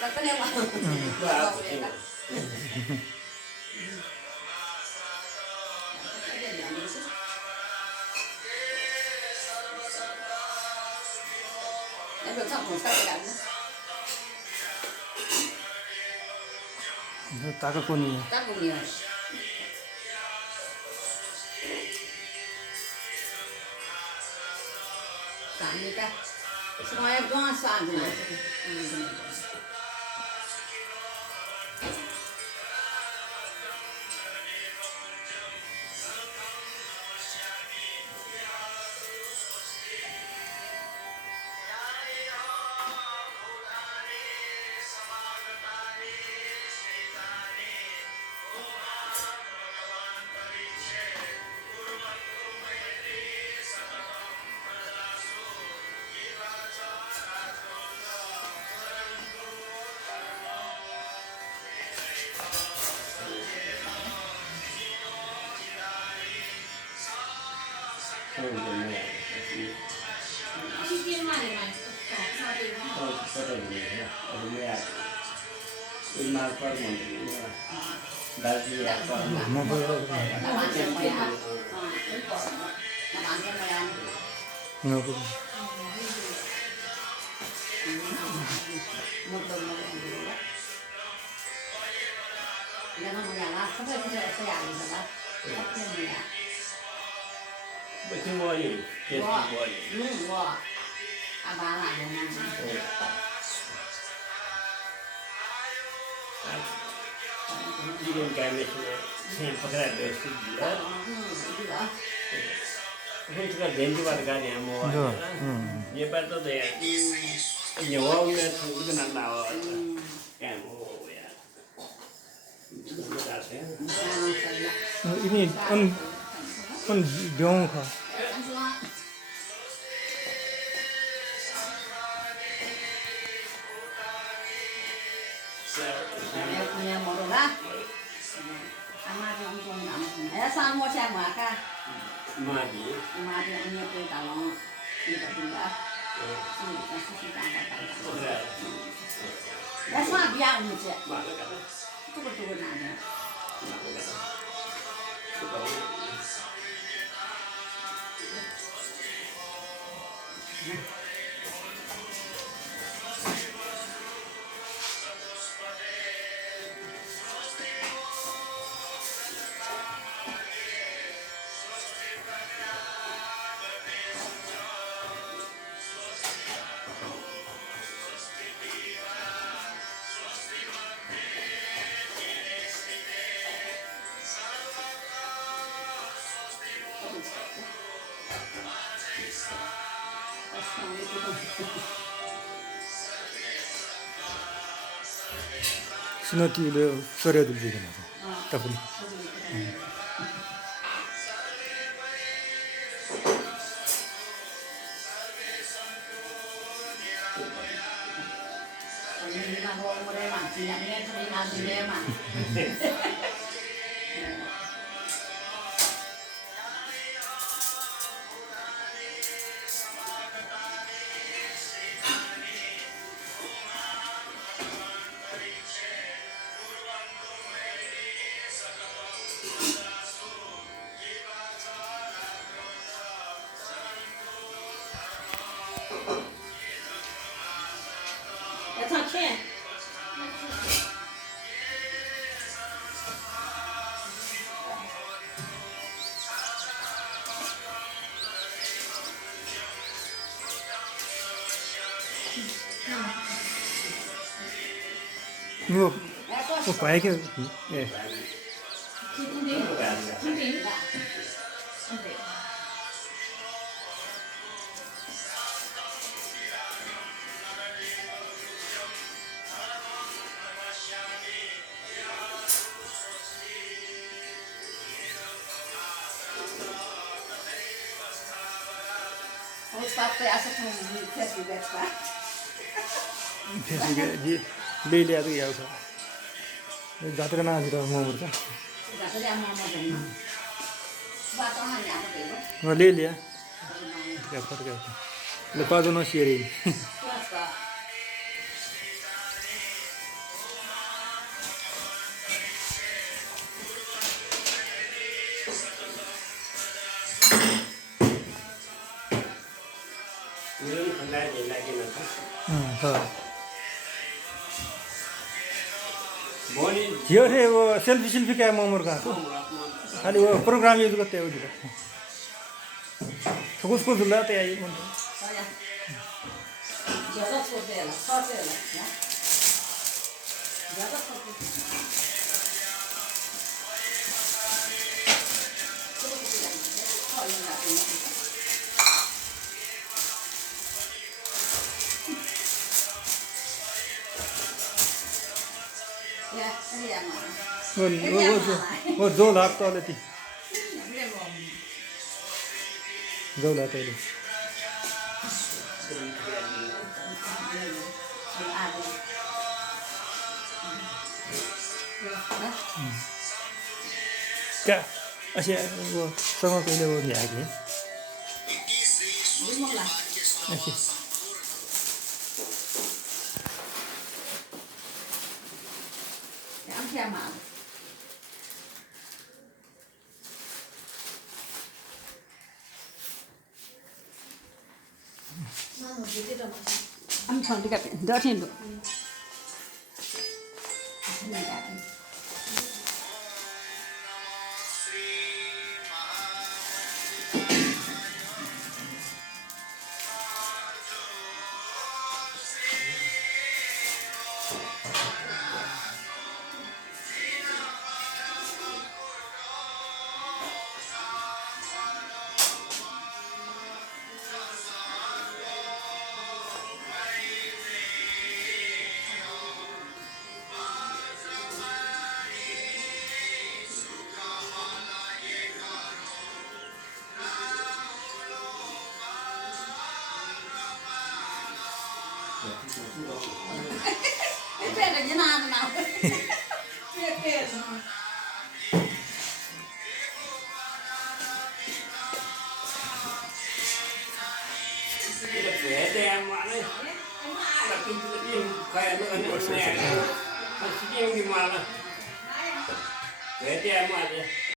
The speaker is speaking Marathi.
Katanya mah. Em được xong một cái đạn nữa. 따가꼬니. Các cùng nhiều. Sẵn đi cái. Xong em có sẵn rồi. Betul boleh, kita boleh. Wah, abang lah dengan. Jika kami sen pakai dosa dia, mungkin juga benci warga ni amo. Dia pada tu ya, nyawa dia tu kena nawa, kamu ya. ini on biong kha. Saya punya modal lah. Amat yang tuan kamu. Saya mau siapa maka? Mati. Amat yang punya pun kalau kita tinggal. Sini kasih kita apa? Ya semua biar aja. Itu betul nada. 신호띠를 썰어야 들리고 나서 딱 보니. Ya tak 이거 빨개. 예. Mustafa asa tuh Facebook apa? Facebook ले लिया तो यार था जाते का ना आज रहा हूँ बोलता Gak ada yang mau jadi. Batongan ya betul. वो ले लिया क्या फर्क है लेपा दोनों शेयर ही Puasa. हो भोलि यो रे वो सेल्फी काय मोमोर का खाली वो प्रोग्राम यूज करते हो दिला उसको झुलाते आई म्हणतो ज्यादा छोटे है छोटे है ज्यादा छोटे या ये वो जो लागतो आले ती जो लागतो आले क्या असे वो समोर पहिले वो घ्या की असे क्या माल I'm trying to get dirty and Cái cái nào nào cái vẻ đem mà đấy là kinh nghiệm khoe nó ăn nè nó chỉ đi mà là vẻ đem mà đấy